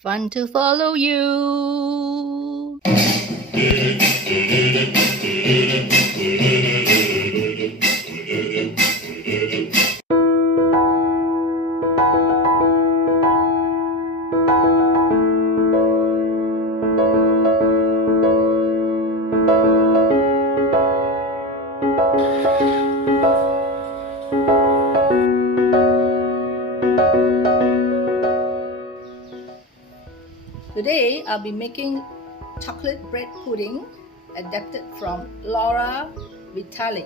Fun to follow you. Today I'll be making chocolate bread pudding adapted from Laura Vitale.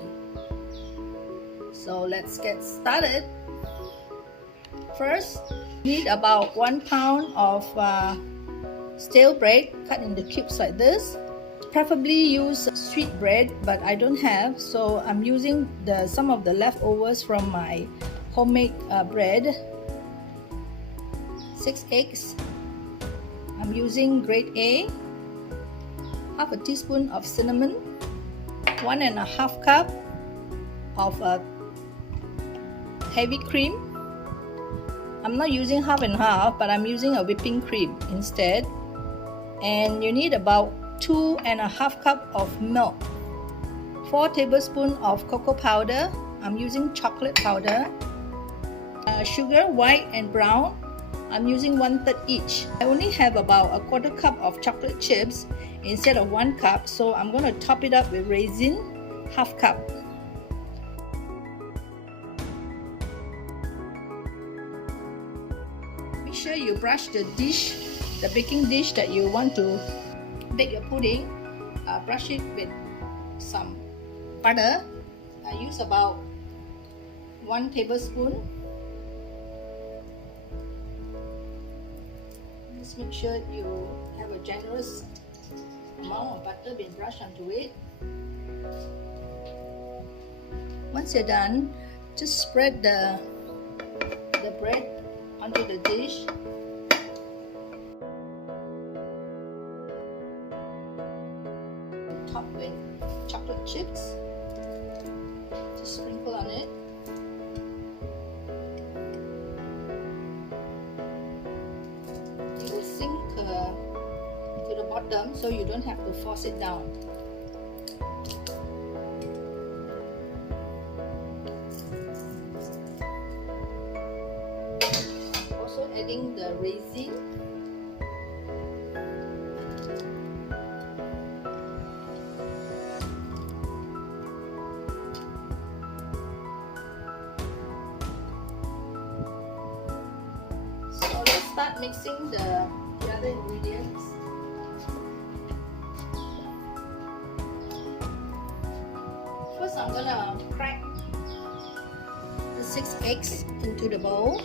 So let's get started. First, need about 1 pound of stale bread cut into cubes like this. Preferably use sweet bread, but I don't have, so I'm using some of the leftovers from my homemade bread. 6 eggs. I'm using grade A, half a teaspoon of cinnamon, 1.5 cup of heavy cream. I'm not using half and half, but I'm using a whipping cream instead. And you need about 2.5 cup of milk, 4 tablespoons of cocoa powder. I'm using chocolate powder, sugar, white and brown. I'm using 1/3 each. I only have about 1/4 cup of chocolate chips instead of 1 cup, so I'm going to top it up with raisin, 1/2 cup. Make sure you brush the baking dish that you want to bake your pudding. Brush it with some butter. I use about 1 tablespoon. Just make sure you have a generous amount of butter being brushed onto it. Once you're done, just spread the bread onto the dish. Top with chocolate chips. Just sprinkle on it. To the bottom, so you don't have to force it down. Also adding the raisin. So let's start mixing the other ingredients. First, I'm gonna crack the 6 eggs into the bowl.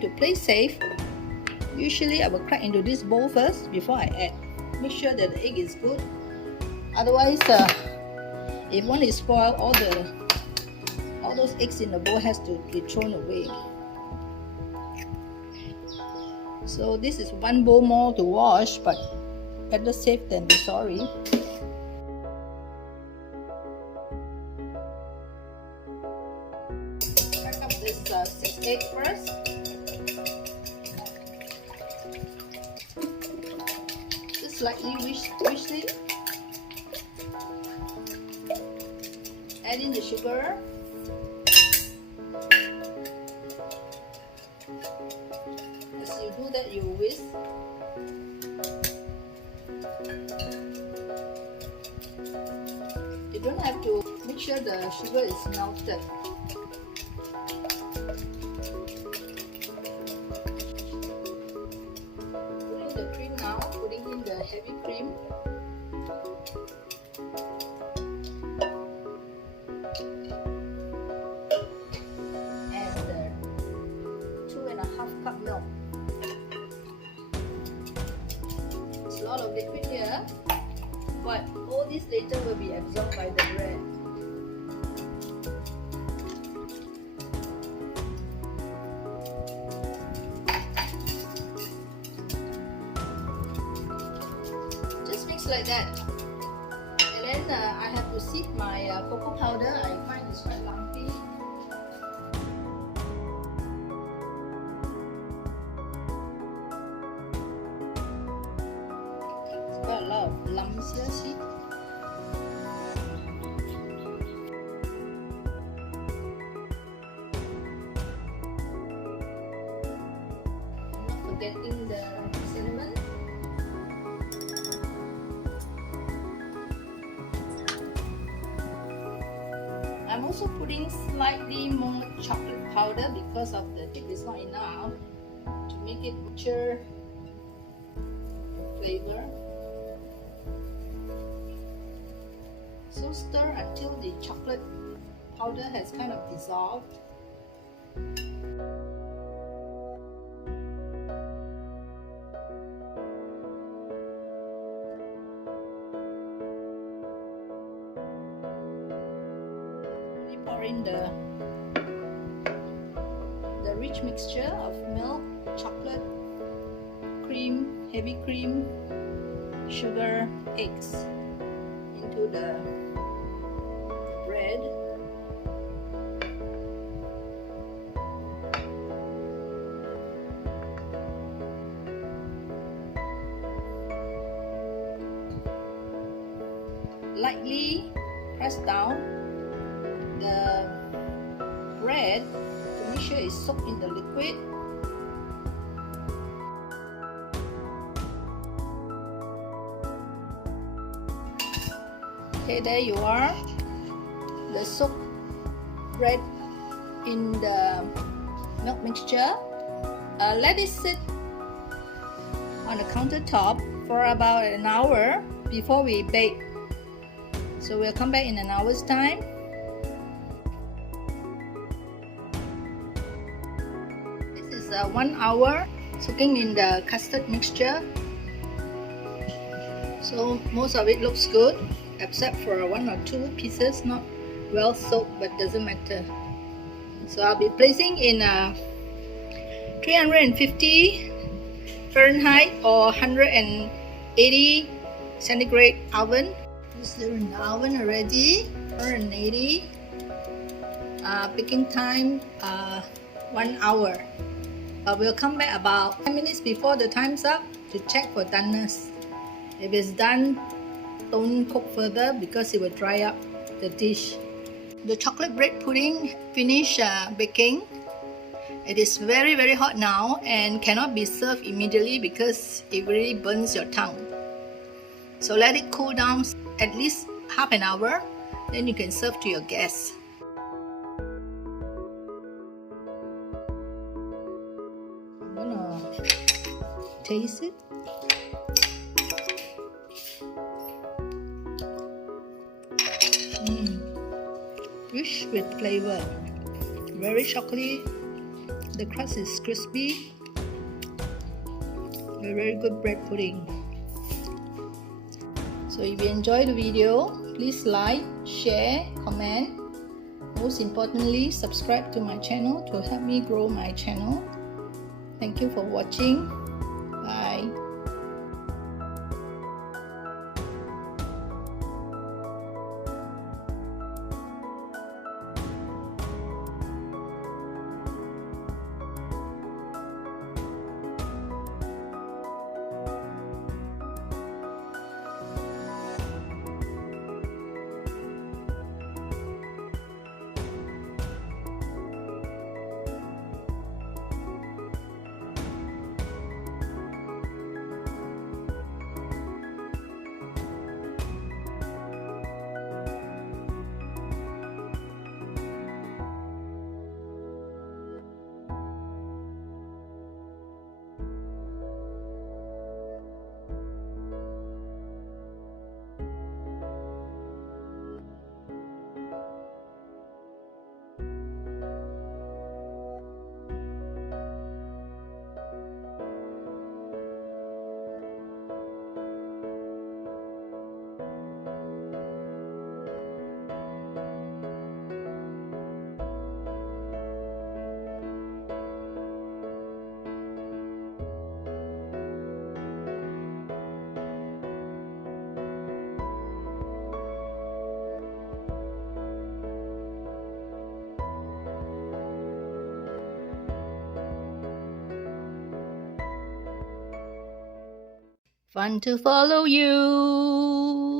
To play safe, usually I will crack into this bowl first before I add. Make sure that the egg is good. Otherwise, if one is spoiled, all those eggs in the bowl has to be thrown away. So this is 1 bowl more to wash, but better safe than sorry. Crack up this 6 eggs first. Just slightly whisk it. Add in the sugar. As you do that, you whisk. You don't have to make sure the sugar is melted. Putting the cream now, putting in the heavy cream. And 2.5 cup milk. There's a lot of liquid here, but all this later will be absorbed by the bread. Just mix like that. And then I have to sieve my cocoa powder. I find it's quite lumpy. got a lot of lumps here, see? Not forgetting the cinnamon. I'm also putting slightly more chocolate powder because of the tip is not enough to make it richer flavor. So stir until the chocolate powder has kind of dissolved. Pour in the rich mixture of milk, chocolate, cream, heavy cream, sugar, eggs into the bread. Lightly press down the bread to make sure it's soaked in the liquid. Okay, there you are, the soaked bread in the milk mixture. Let it sit on the countertop for about an hour before we bake. So we'll come back in an hour's time. This is 1 hour soaking in the custard mixture. So most of it looks good, except for 1 or 2 pieces not well soaked, but doesn't matter. So I'll be placing in 350 Fahrenheit or 180 centigrade oven. They're in the oven already, 180. Baking time 1 hour. We'll come back about 10 minutes before the time's up to check for doneness. If it's done, don't cook further because it will dry up the dish. The chocolate bread pudding finished baking. It is very hot now and cannot be served immediately because it really burns your tongue. So let it cool down at least half an hour, then you can serve to your guests. I'm gonna taste it. Rich with flavor, very chocolatey. The crust is crispy. A very good bread pudding. So if you enjoyed the video, please like, share, comment. Most importantly, subscribe to my channel to help me grow my channel. Thank you for watching. Bye. Fun to follow you.